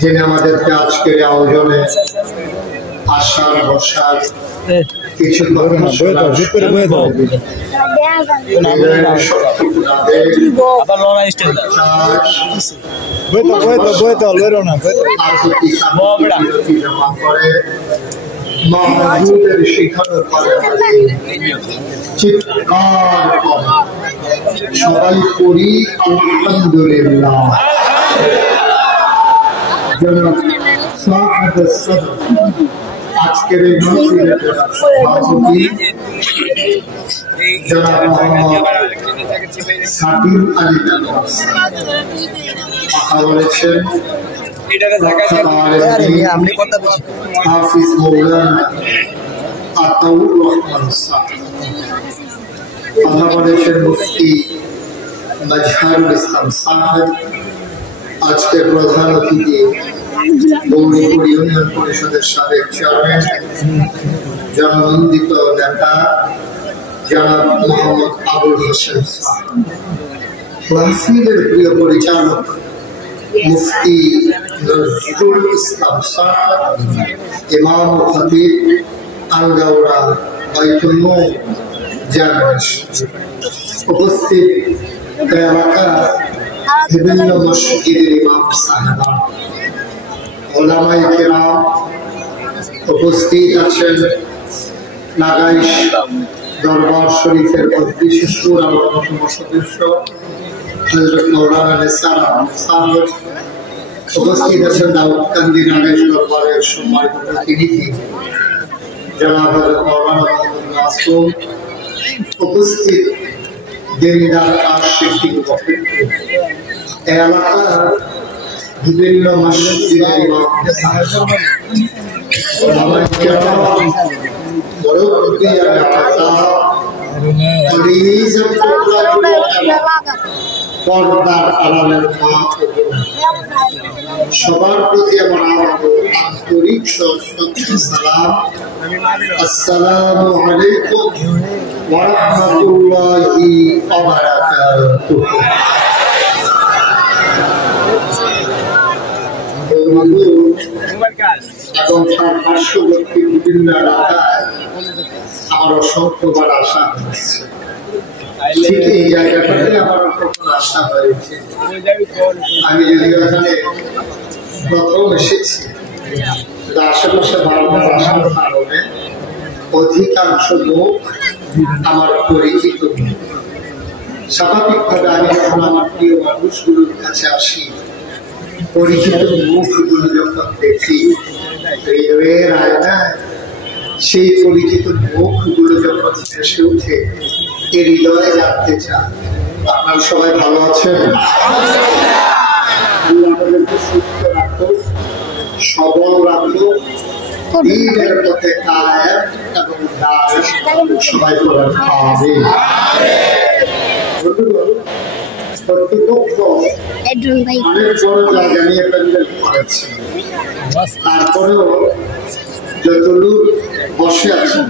যিনি আমাদেরকে আজকের আয়োজনে আসার বসার কিছু সবাই করি আলহামদুলিল্লাহ। আজকের এই সভাপতি জনাব মোহাম্মদ সাকিব আলী কথা বলেছেন, হাফিজ মৌলানা আতাউর রহমান কথা বলেছেন, মুফতি মাজহারুল ইসলাম সাহেব। আজকের প্রধান অতিথি গৌরীপুর ইউনিয়ন পরিষদের সাবেক চেয়ারম্যান, জননন্দিত নেতা জনাব মোহাম্মদ আবুল হোসেন মাহফিলের প্রিয় পরিচালক মুফতি নজরুল ইসলাম সাহেব, ইমাম ও খতিব আলগাওড়া বাইতুল নূর জামে মসজিদ, উপস্থিত এলাকার বিভিন্ন মসজিদের ইমাম সাহেবান, ওলামায়ে কেরাম, উপস্থিত আছেন নাগাইশ দরবার শরীফের বিশেষ অন্যতম সদস্য হযরত মাওলানা নিসার আহমদ সাহেব, উপস্থিত আছেন দাউদকান্দি নাগাইশ দরবারের সম্মানিত প্রতিনিধি জনাব মাওলানা মোহাম্মদ মাসুম, উপস্থিত দিনদার আশিকিন এলাকার বিভিন্ন মসজিদের ইমাম সাহেবান, ওলামায়ে কেরাম, বড় প্রতিনিধি পর্দার আড়ালের মা, সবার প্রতি আমার আন্তরিক সালাম। আসসালামু আলাইকুম ওয়া রাহমাতুল্লাহি ওয়া বারাকাতুহু। এবং তার পার্শ্ববর্তী বিভিন্ন এলাকায় আমার অসংখ্যবার আশা হয়েছে, ঠিক এই জায়গাটাতে আমার কখন আশা হয়েছে। আমি যদি এখানে প্রথম এসেছি, আশেপাশে বারবার আসার কারণে অধিকাংশ লোক আমার পরিচিত। স্বাভাবিকভাবে আমি যখন আমার প্রিয় মানুষগুলোর কাছে আসি, পরিচিত মুখগুলো যখন দেখি, হৃদয়ের আয়নায় সেই পরিচিত মুখগুলো যখন ভেসে উঠে, এর হৃদয়ে জানতে চান আপনারা সবাই ভালো আছেন, আমাদেরকে সুস্থ রাখো, সবল রাখো, দ্বীনের পথে কায়েম এবং দায়েম সবাই করেন আমিন। কর্তৃপক্ষ অনেক বড় জায়গা নিয়ে প্যান্ডেল করেছে, তারপরেও যত লোক বসে আছে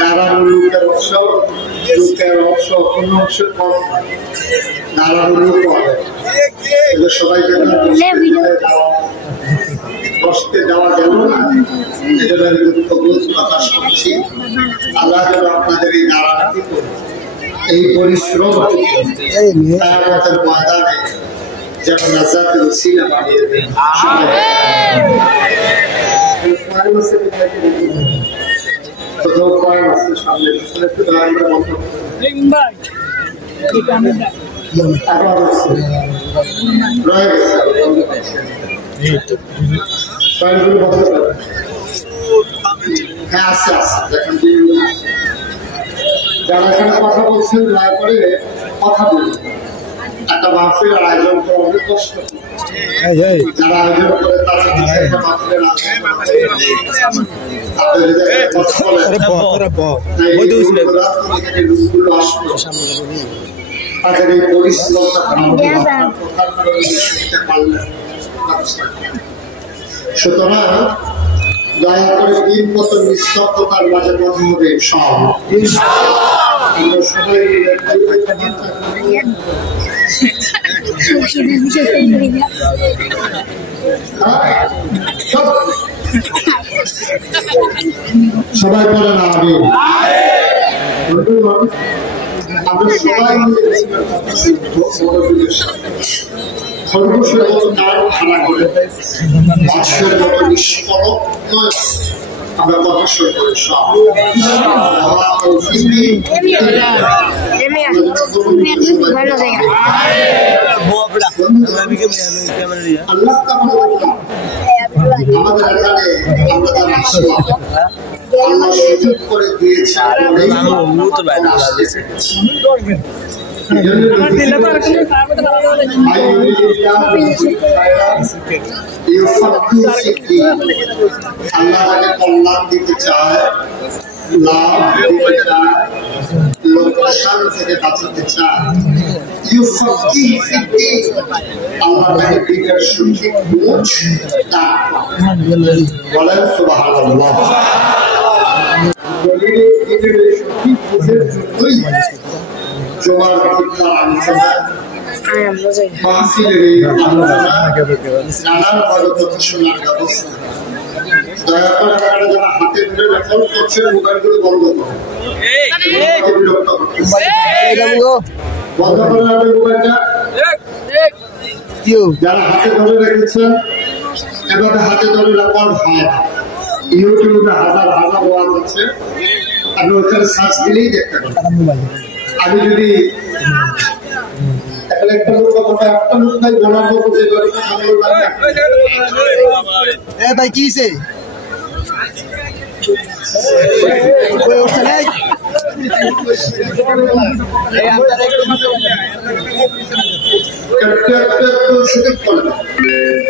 দাঁড়ানো লোকের অংশ, লোকের অংশ কোন অংশ কম, দাঁড়ানো লোক হবে, সবাইকে বসতে দেওয়া গেল না। এজন্য আমি দুঃখবোধ কথা শুনছি। আল্লাহ যেন আপনাদের এই দাঁড়ানোটি এই পরিশ্রম কিয়ামতের ময়দানে যেন নাজাতের ওসিলা বানিয়ে দেন। কোথাও কয়েন আছে সামনে, একটু দয়া করে বন্ধ আবার রয়ে গেছে, কয়েনগুলো বন্ধ করে। হ্যাঁ আছে আছে, দেখেন যারা এখানে কথা বলছেন দয়া করে কথা বলুন। একটা মাহফিল আয়োজন করা অনেক কষ্ট, যারা আয়োজন করে তারা একটা মাহফিলের তাদের এই পরিশ্রমটা সুতরাং দয়া করে দিন মতো নিস্তব্ধতার মাঝে কথা হবে সব সবাই বলেন আমি আমরা সবাই খরগোশের মতো নাম খাড়া করে বাদশের মতো নিষ্কলঙ্ক আমরা কথা শুরু করি সব আল্লাহ আমাদের এখানে আমরা যারা আসলাম আল্লাহ সুযোগ করে দিয়েছে আল্লাহ তাকে কল্যাণ দিতে চায়, লাভ দিতে চায়, লোকসান থেকে বাঁচাতে চায়। আল্লাহ তাকে দিনের সঠিক বুঝ বলেন সুবহানাল্লাহ। সঠিক বুঝের জন্যই জমার শিক্ষার আলোচনা মাহফিলের এই আলোচনা নানানভাবে কথা শোনার ব্যবস্থা। দয়া করে আপনারা যারা হাতে ধরে রেকর্ড করছেন মোবাইলগুলো বন্ধ করুন, বিরক্ত করতেছে। বন্ধ করেন আপনার মোবাইলটা। যারা হাতে ধরে রেখেছেন এভাবে হাতে ধরে রেকর্ড হয় না। ইউটিউবে হাজার হাজার ওয়াজ আছে, আপনি ওখানে সার্চ দিলেই দেখতে পাবেন। আমি যদি একটা লোক নাই বলার মতো যে ভাই কি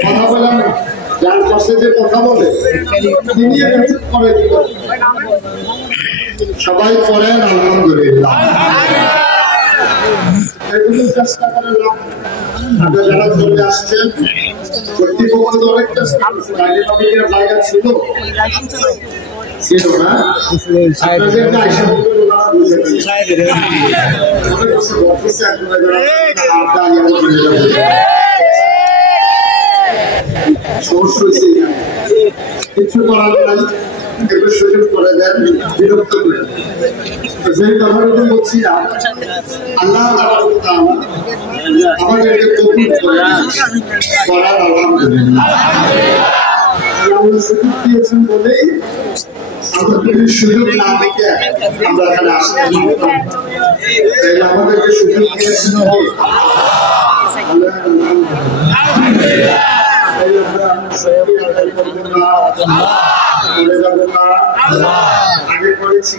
কথা বললাম যার পাশে যে কথা বলে সবাই করেন আলহামদুলিল্লাহ। চেষ্টা করে যারা চলে আসছেন কর্তৃপক্ষ তো অনেক চেষ্টা করছে, জায়গা ছিল না কিছু করার নাই, একটু সুযোগ করে দেন, বিরক্ত করে যে কথাগুলো বলছি আল্লাহ আমাদেরকে কবুল করার আলহামদুলিল্লাহ। সুযোগ দিয়েছেন বলেই আমাদের সুযোগ না দেখে আমরা এখানে আসতে আমাদেরকে সুযোগ দিয়েছেন আগে করেছি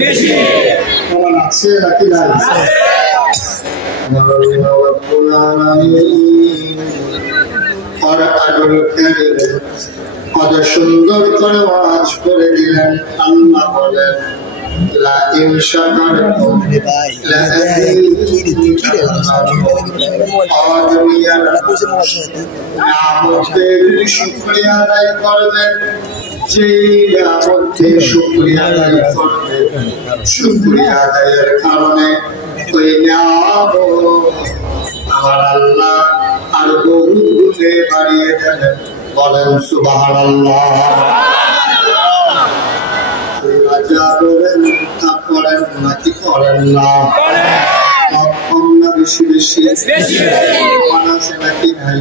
বেশি আমার আছে নাকি নাই কত সুন্দর করে ওয়াজ করে দিলেন। আল্লাহ বলেন শুক্রিয়া আদায় করবেন, যে শুক্রিয়া আদায় করবেন, শুক্রিয়া আদায়ের কারণে ওই আমার আল্লাহ আর বহু গুণে বাড়িয়ে দেবেন। বলেন সুবহানাল্লাহ। রাজা বলেন তা করেন নাকি করেন না? কম না বেশি বেশি আছে নাকি নাই?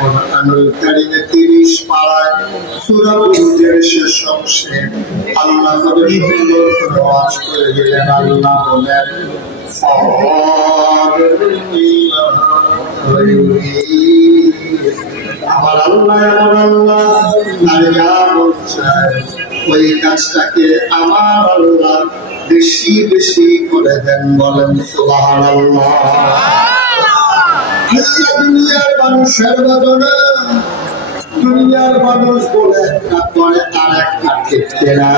কোরআনুল কারীমে 30 পারায় সূরা বুরুজের শেষ অংশে আল্লাহ কত সুন্দর করে ওয়াজ করে দিলেন। আল্লাহ বলেন আমার আল্লাহ এমন আল্লাহ আর যা বলছে ওই কাজটাকে আমার আল্লাহ বেশি বেশি করে দেন। বলেন সুবহানাল্লাহ। দুনিয়ার মানুষের বদলে দুনিয়ার মানুষ বলে একটা করে আর একটা ঠিক না।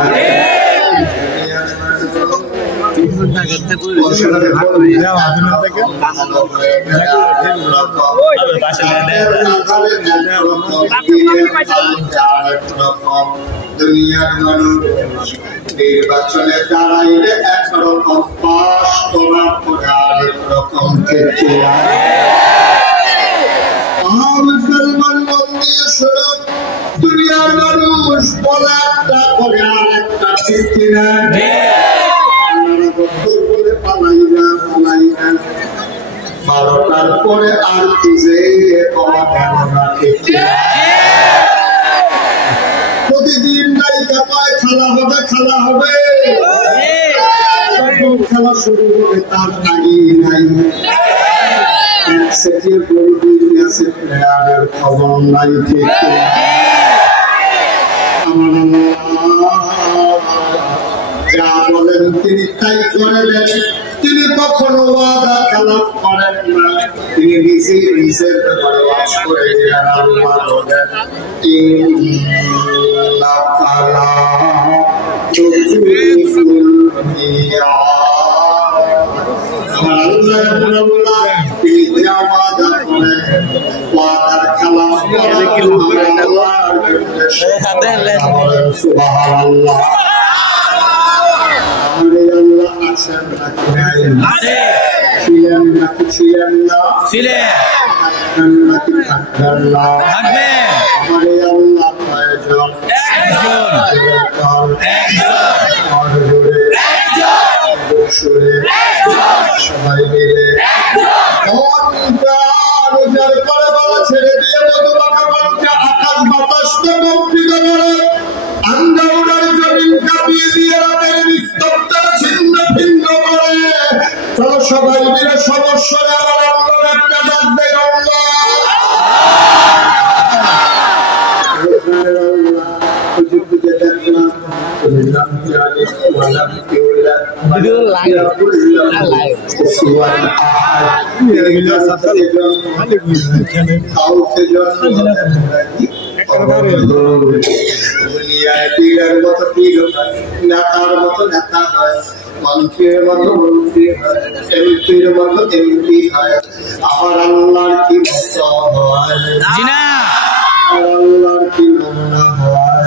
দুনিয়ার মানুষ নির্বাচনে দাঁড়াইলে একরকম পাশ করার পরে আরেক রকম ক্ষেত্রে মুসলমান মন দিয়ে শোনো, দুনিয়ার মানুষ বলে একটা করে আরেকটা ঠিক কিনা বলে পালাই না 12টার পরে আর খুঁজে পাওয়া গেল না ঠিক কিনা। প্রতিদিন নায়িকা পায় খেলা হবে খেলা শুরু হবে তার আগেই নাই খবর নাই ঠিক যা বলেন তিনি তাই করে দেন, তিনি কখনো ওয়াদা খেলাফ করেন না, তিনি নিজের ব্যাপারে ওয়াজ করে দেন। আল্লাহ বলেন ইন্নাকা তুখলিফুল মিয়াদ। তিনি যা ওয়াদা করেন ওয়াদার খেলাফ করেন। সুবহানাল্লাহ। আছেন নাকি নাই? ছিলেন নাকি ছিলেন না? থাকবেন নাকি থাকবেন না? আমারে আল্লাহ কয়জন? সবাই মিলে ছেড়ে দিয়ে আকাশ বাতাস কম্পিত করে আন্দাউড়ার জমিন কাঁপিয়ে দিয়ে রাতের নিস্তব্ধতা ছিন্ন ভিন্ন করে। চলো সবাই মিলে সমস্যায় আমার আল্লাহর একটা ডাক দেয়। দুনিয়ায় পীরের মতো পীর হয়, নেতার মতো নেতা হয়, মন্ত্রীর মতো মন্ত্রী হয়, এমপির মতো এমপি হয়। আমার আল্লাহর কি মতো হয়? আল্লাহর কি নমুনা হয়?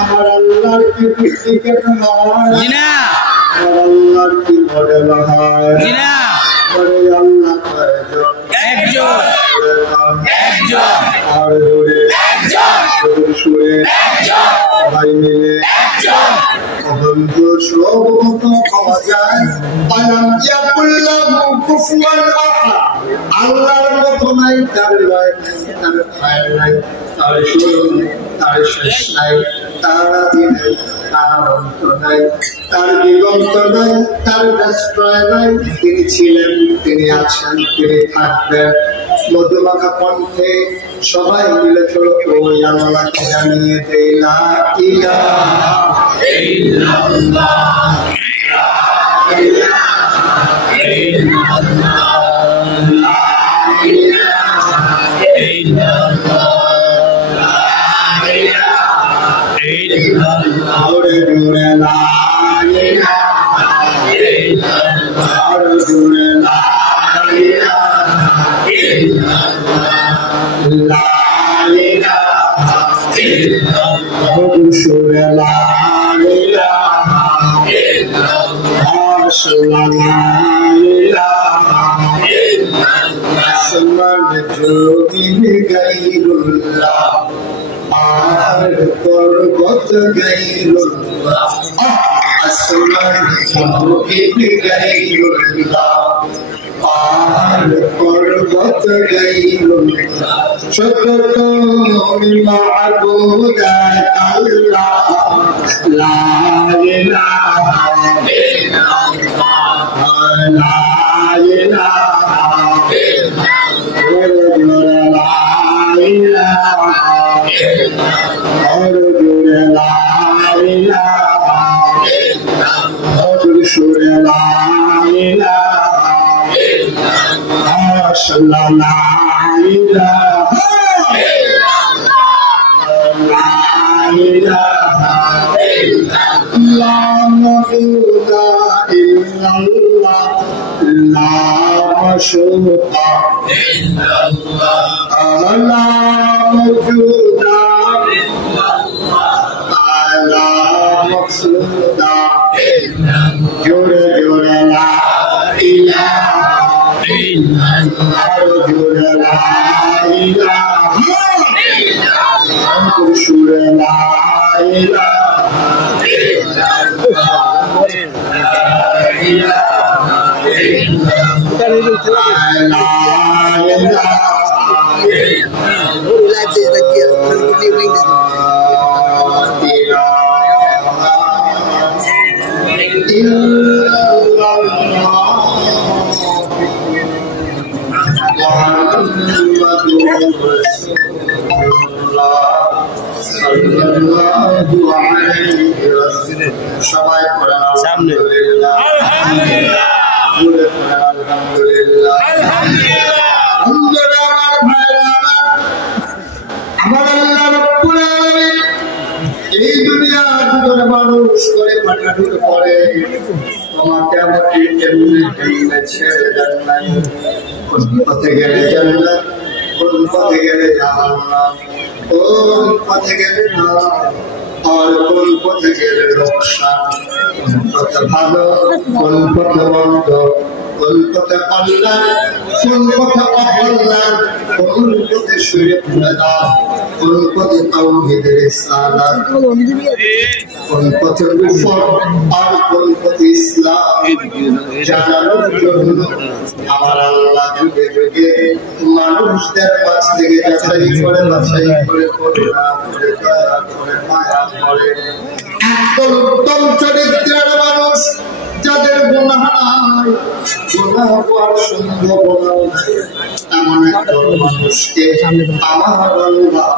আমার আল্লাহর কি প্রেসিডেন্ট হয়? আমার আল্লাহর কি মডেল হয়? আল্লাহ কয়জন? একজন। আর জোরে সুরে সবাই মিলে বন্ধু সবগত পাওয়া যায়। আল্লাহর মতো নাই, তার লয় নাই, তার খায় নাই, তার শুরু তার শেষ নাই, তার আদি নাই, তার অন্ত নাই, তার দিগন্ত নাই, তার আশ্রয় নাই। তিনি ছিলেন, তিনি আছেন, তিনি থাকবেন। মধুমাখা কণ্ঠে সবাই মিলে চলো ওই আল্লাহকে জানিয়ে দেই লা ইলাহা ইল্লাল্লাহ, লা ইলাহা ইল্লাল্লাহ, লা ইলাহা ইল্লাল্লাহ, লা ইলাহা ইল্লাল্লাহ। ওরে জোরে লা ইলাহা ইল্লাল্লাহ, ওরে জোরে লা ইলাহা ইল্লাল্লাহ, লা ইলাহা ইল্লাল্লাহ, সুরে লা ইলাহা ইল্লাল্লাহ, লা ইলাহা ইল্লাল্লাহ। আসমান জমিন গায়রুল্লাহ, আর পর্বত গায়রুল্লাহ, আসমান জমিন গায়রুল্লাহ, আর পর্বত গায়রুল্লাহ। সতত মাবুদ আল্লাহ, লা ইলাহা ইল্লাল্লাহ, লা ইলাহা ইল্লাল্লাহ, লা ইলাহা ইল্লাল্লাহ, লা ইলাহা ইল্লাল্লাহ, সুরে লা ইলাহা ইল্লাল্লাহ, লা ইলাহা ইল্লাল্লাহ, লা ইলাহা ইল্লাল্লাহ, মাশহুদা ইল্লাল্লাহ আলা মাওজুদা আলা মাকসুদা ইল্লাল্লাহ জোরে জোরে লা ইলাহা ইল্লাল্লাহ জোরে লা ইলাহা ইল্লাল্লাহ জোরে লা ইলাহা সবাই পড়েন আলহামদুলিল্লাহ আলহামদুলিল্লাহ আলহামদুলিল্লাহ আলহামদুলিল্লাহ আমার আল্লাহ রাব্বুল আলামিন এই দুনিয়ার ভিতরে মানুষ করে পাঠানোর পরে তোমাকে আমাকে কেমনে ছেড়ে দেন নাই কোন পথে গেলে জান্নাত কোন পথে গেলে জাহান্নাম কোন পথে গেলে না আর কোন পথে গেলে লোকসান কোন পথে ভালো কোন পথে মন্দ কোন পথে কল্যাণ কোন পথে অকল্যাণ কোন পথে শরীয়ত কোন পথে তাওহীদের রিসালাত কোন পথে কুফর আর কোন পথে ইসলাম জানানোর জন্য আমার আল্লাহ যুগে যুগে মানুষদের কাছ থেকে যাচাই করে বাছাই করে করুণা করে দয়া করে মায়া করে একদম উত্তম চরিত্রের মানুষ যাদের গুনাহ নাই গুনাহ করার সম্ভাবনা নাই এমন একজন মানুষকে আমার আল্লাহ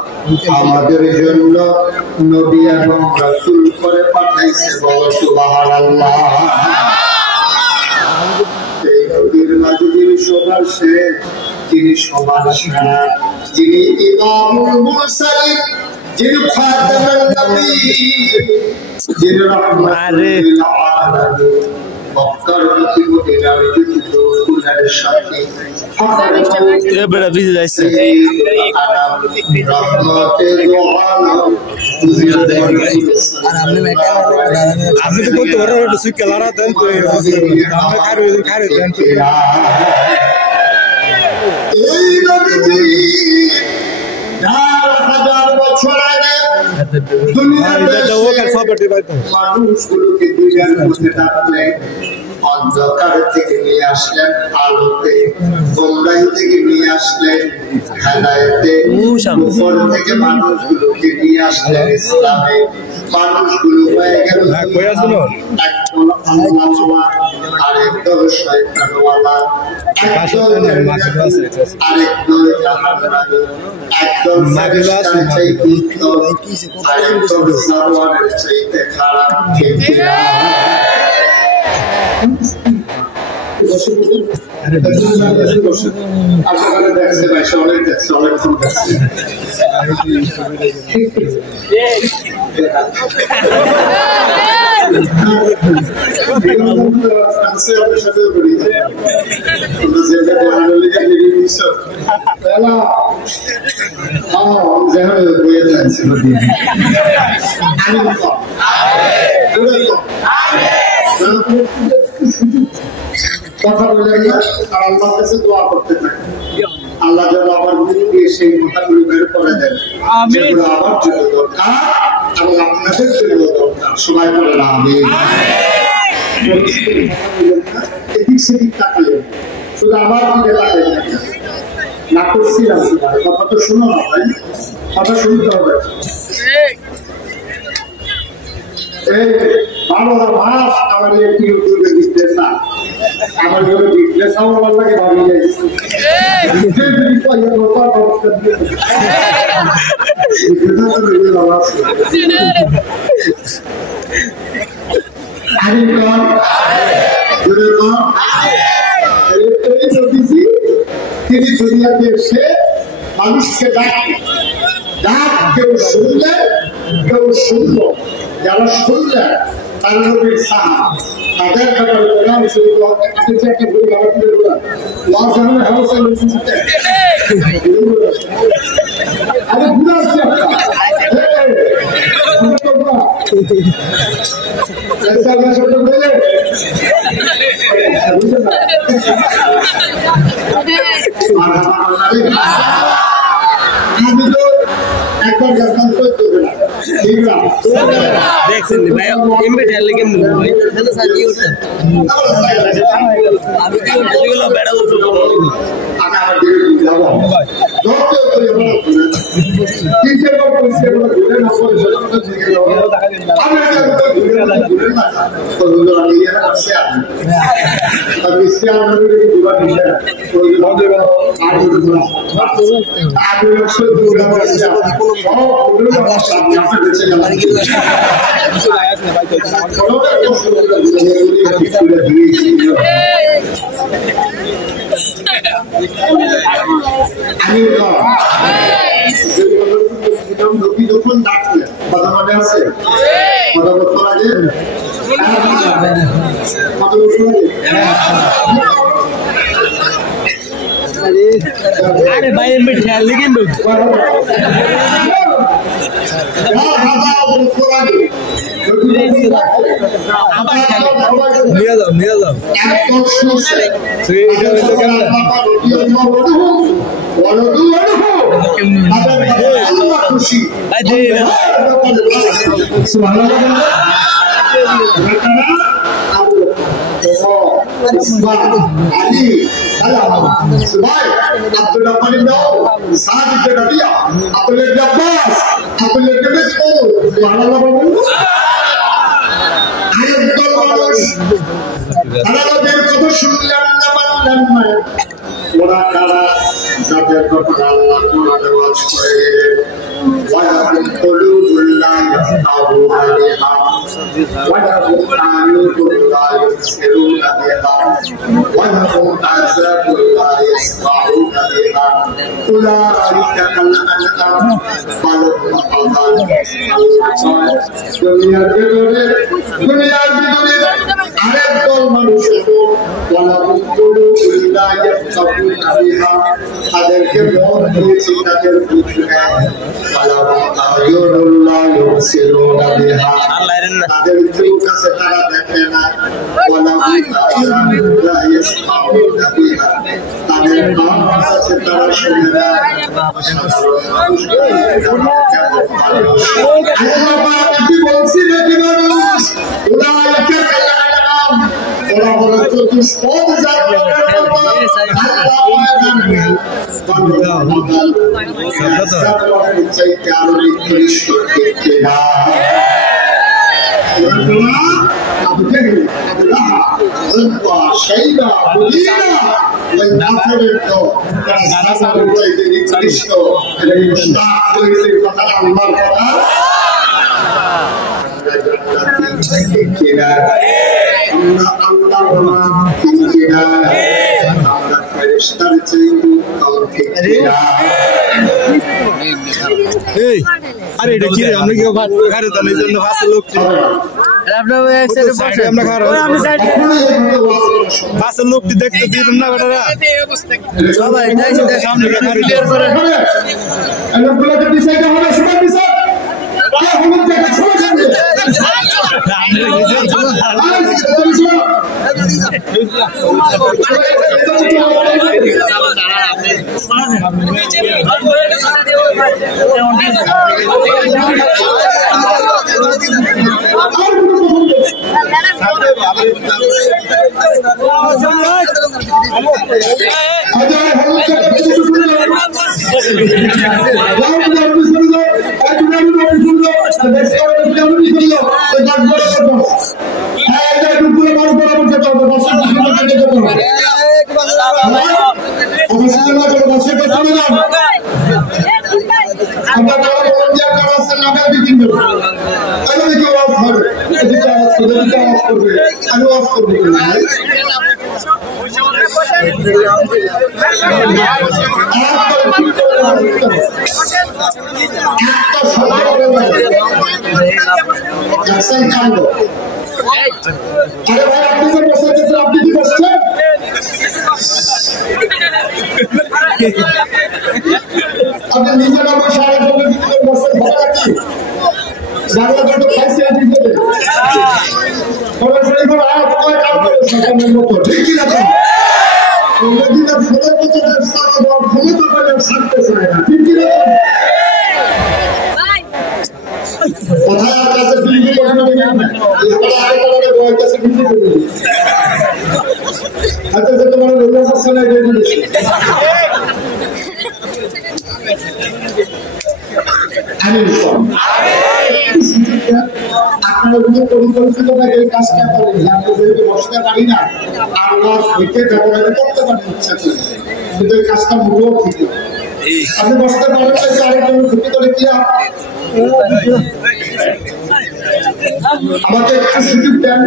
আমাদের জন্য নবী এবং রাসূল করে পাঠাইছে বলো সুবহানাল্লাহ এই নবীর মাঝে যিনি সবার শেষ যিনি সবার সেরা যিনি ইমামুল মুরসালিন যিনি খাতামুন নবীয়্যিন যিনি রাহমাতুল লিল আলামিন মক্কার মদিনার যুদ্ধ কুলের সাথে এবারে বিজে যাইছে রহমতে দোয়ানো আর আপনি তো বলতে পারেন একটু সুকেলারা দেন তো আমরা খারে দেন তো এই নবীজি 4000 বছর আগে দুনিয়ার মানুষগুলোকে দুনিয়ার মধ্যে ডাকলেন অন্ধকার থেকে নিয়ে আসলেন আলোতে গোমরাহি থেকে নিয়ে আসলেন হেদায়েতে কুফর থেকে মানুষগুলোকে নিয়ে আসলেন ইসলামে মানুষগুলো হয়ে গেল একদল আল্লাহওয়ালা আরেকদল শয়তানওয়ালা একদল আরেকদল জাহান্নামী একদল ফেরেশতার চাইতে উত্তম আরেকদল জানোয়ারের চাইতে খারাপ ঠিক না আপনারা দেখছেন ভাই সবাই দেখছে অনেকক্ষণ দেখছে কথা বলে না আর আল্লাহর কাছে দোয়া করতে থাকে আল্লাহ যেন আমার মন দিয়ে সেই কথাগুলো বের করে দেন যেগুলো আমার জন্য দরকার এবং আপনাদের জন্য দরকার সবাই বলে না আমি এদিক সেদিক তাকালেন শুধু আমার দিকে তাকালেন না করছিলাম কথা তো শুনো না ভাই কথা শুনতে হবে এই 12 মাস আমার ইউটিউবে বিজনেস না আমার ঘরে বিজনেস আমার লাগে ভাবি যাইছে তিনি দুনিয়াতে এসে মানুষকে ডাকতেন ডাক কেউ শুনলেন কেউ শুনল যারা শুনলেন তানভীর সাহা তাদের ব্যাপারে প্রোগ্রাম শুরু করতে আছে একটা বড় ব্যাপার হলো লস জাহান হাউস এর সাথে আরে বুঝা আছে ऐसा मैं सब बोले আমি তো একবার যখন করতে গেলাম ঠিক না দেখছেন ভাই এমবি ঢেলে কেমন ভাই তাহলে সাজি উঠছে আমি কি বলগুলো বেড়া উঠছে আগে আমার দিকে যাব যত করে কিসে লোক কিসে লোক ঘুরে না করে যত থেকে যাও আমি তো ঘুরে না তো আমি এর কাছে আছি তবে সে আমাদের দিবা দিছে ওই মধ্যে আর আর সব দূর আছে সব দূর আছে আপনাদের কাছে গেলাম কিছু ভাই আছে ভাই আমি নবী যখন ডাকলেন কথা মনে আছে কত বছর আগে কত বছর আগে আরে ভাই এমবি ঢেলে কেমন নিয়ে যাও খুশি Ali Subay Abdul Rahman ibn Saad ibn Rabi'a Abdul ibn Abbas Abdul ibn Mas'ud subhanallah ayat মানুষ আল্লাহর কথা শুনলাম না মানলাম না ওরা কারা যাদের কথা আল্লাহ কোরআনে ওয়াজ করে ওয়ালাহুম কুলুবুল লা ইয়াফকাহুনা বিহা ওয়ালাহুম আ'য়ুনুন লা ইবসিরুনা বিহা ওয়ালাহুম আযাবুন লা ইয়াসমাউনা বিহা উলাইকা কাল আনআম বাল হুম আযাল দুনিয়ার ভিতরে আরেক দল মানুষ ওয়ালাহুম কুলুবুল লা ইয়াফকাহুনা বিহা তাদেরকে মন দিয়েছি তাদের বুঝে তাদের চোখ আছে তারা দেখে না তাদের নাম আছে তারা শুনে না বলছি নাকি মানুষ ওরা হলো চতুষ্পদ চাইতে আরো নিকৃষ্ট আরে এটা কি আমরা কি খারে তো এই জন্য ফাঁসে লোক ছিল আপনারা এক সাইডে বসে আমরা খারো আমি সাইডে ফাঁসে লোকটি দেখতে দিলাম না বেটারা সবাই যাইছে সামনে ক্লিয়ার করে লোকগুলোকে ডিসাইড হবে সবাই ডিসাইড কে হলো দেখে সবাই যাবে আরে ভাই আপনি যে বসে আছেন আপনি কি বসছেন? আপনি নিজেরা বসে আরেকজনের ভিতরে বসে ভালো নাকি? বাংলা তো খাইছে আপনি বলে সরাসরি করে আর কয় কাজ করে সকালের মতো ঠিক কি না? নদীটা ফোনের মতো ব্যবসা এবং ক্ষমতা করে ছাড়তে চায় না ঠিক কি না? কোথায় আর কাছে ফিল্ডে ওখানে দেখেন না এবারে আরেকটা বয় কাছে ফিল্ডে করে হাতে যে তোমার রোজা করছে না এটা বেশি আপনারা যদি পরিকল্পিত ভাবে এই কাজটা করেন আমরা যেহেতু বসতে পারি না আল্লাহ থেকে ব্যবহার করতে পারেন ইচ্ছা করে কিন্তু এই কাজটা মোটেও ঠিক না আপনি বসতে পারেন আরেকজন ক্ষতি করে কি আমাকে একটু সুযোগ দেন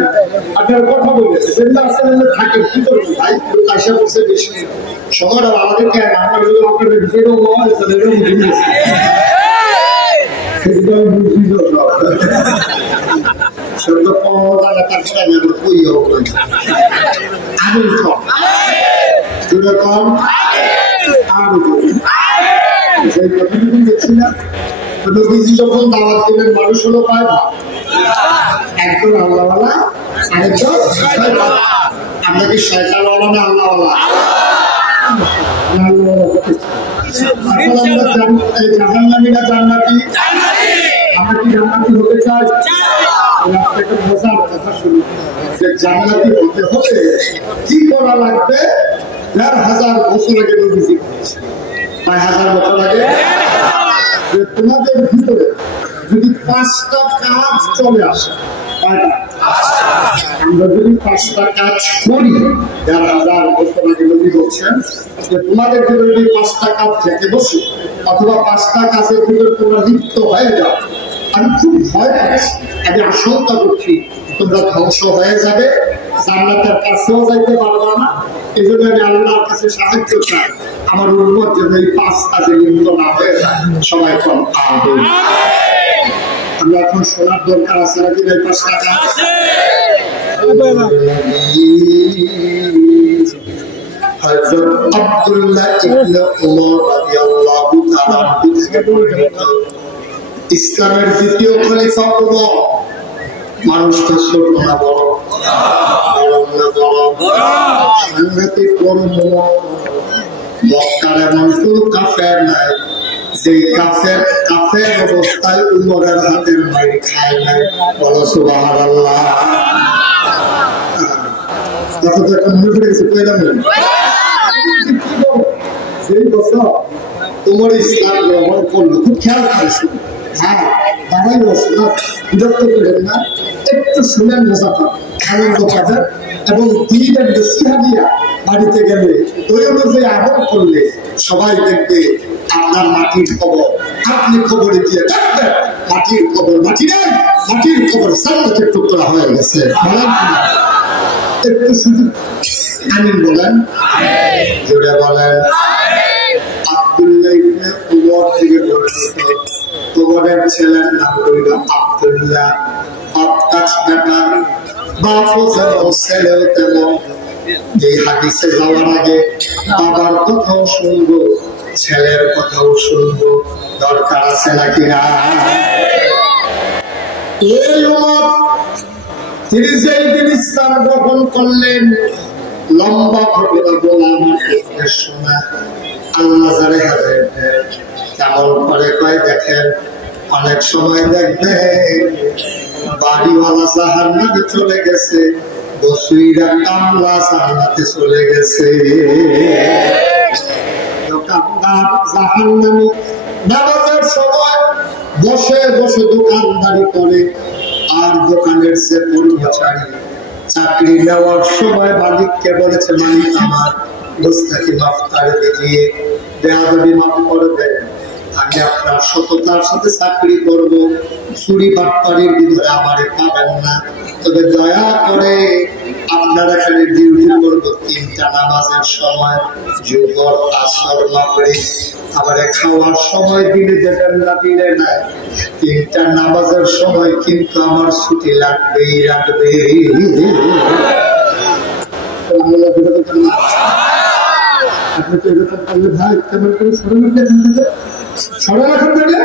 আপনার কথা বলবেন যেটা আসলে থাকে কি করবেন ভাই কাজটা করছে বেশি সময়টা আমাদের কেন আমরা যদি আপনাদের ভিতরেও হয় তাহলে সত্য পড়া তার সাথে কই হবে আমি যেরকম যখন দাওয়াত দিলেন মানুষ হলো পায় একজন আল্লাহওয়ালা আরেকজন আমরা কি শয়তানওয়ালা না আল্লাহওয়ালা জাহান্নামীরা জান্নাতি আমরা কি জান্নাতি হতে চাই একটা মজার কথা শুনি যে জান্নাতি হতে হলে কি করা লাগবে ১,৫০০ বছর আগে নবীজি বলেছে ৫,০০০ বছর আগে যে তোমাদের ভিতরে যদি ৫টা কাজ চলে আসে আমরা যদি ৫টা কাজ করি ১,৫০০ বছর আগে নবী বলছেন যে তোমাদের ভিতরে যদি ৫টা কাজ থেকে বসে অথবা ৫টা কাজের ভিতরে তোমরা লিপ্ত হয়ে যাও আমি খুব ভয় পাচ্ছি আমি আশঙ্কা করছি তোমরা ধ্বংস হয়ে যাবে জান্নাতের কাছেও যাইতে পারবা না এই জন্য আমি আল্লাহর কাছে সাহায্য চাই আমার উন্মত যেন এই ৫ কাজে লিপ্ত না হয়ে যায় সবাই এখন আমিন আমরা এখন শোনার দরকার আছে নাকি এই ৫টা কাজ হযরত আব্দুল্লাহ ইবনে ওমর রাদিয়াল্লাহু তাআলা থেকে বর্ণিত ইসলামের দ্বিতীয় খলিফা ওমর মানুষটা ছোট না বড় সাংঘাতিক বড় মক্কার এমন কোন কাফের নাই যে কাফের অবস্থায় উমরের হাতের মারি খায় নাই বলো সুবহানাল্লাহ কথাটা এখন মনে পড়ে গেছে কইলাম সেই বছর তোমার ইসলাম গ্রহণ করলো খুব খেয়াল করে শুনে হ্যাঁ দাঁড়াই বসে না বিরক্ত করেন না একটু শুনেন মজা পাবেন আনন্দ পাবেন এবং দিনের নসিহা দিয়া বাড়িতে গেলে ওই অনুযায়ী আমল করলে সবাই দেখবে আপনার মাটির খবর আপনি খবরে দিয়ে দেখবেন মাটির খবর মাটি নেই মাটির খবর সামনে টুকরা হয়ে গেছে একটু শুধু আমিন বলেন জোরে বলেন আব্দুল্লাহ ইবনে ওমর থেকে বর্ণিত ওমরের ছেলের নাম হইল আব্দুল্লাহ আব্বাস বেটা বাপও যেমন ছেলেও তেমন এই হাদিসে যাওয়ার আগে বাবার কথাও শুনবো ছেলের কথাও শুনবো দরকার আছে নাকি না এই ওমর তিনি যেই দিন ইসলাম গ্রহণ করলেন লম্বা ঘটনা বলা আমার শোনা আল্লাহ জানে কেমন করে কয় দেখেন অনেক সময় দেখবেন বাড়িওয়ালা জাহান্নামে চলে গেছে বসুইরা কামলা জান্নাতে চলে গেছে দোকানদার জাহান্নামে নামাজের সময় বসে বসে দোকানদারি করে আর দোকানের সে কর্মচারী চাকরি নেওয়ার সময় মালিককে বলেছে মালিক আমার গোস্তাকে মাফ করে দিয়ে বেয়াদবি মাফ করে দেন আমি আপনার সততার সাথে চাকরি করবো চুরি বাটপাড়ির ভিতরে আমারে পাবেন না তবে দয়া করে আপনারা খালি ডিউটি করবো 3টা নামাজের সময়, জোহর, আসর, মাগরিব, আবার খাওয়ার সময় দিলে দেবেন না দিলে না, 3টা নামাজের সময় কিন্তু আমার ছুটি লাগবেই লাগবে। আপনি তো এরকম করলে ভাই কেমন করে সরল এখান থেকে, সরল এখান থেকে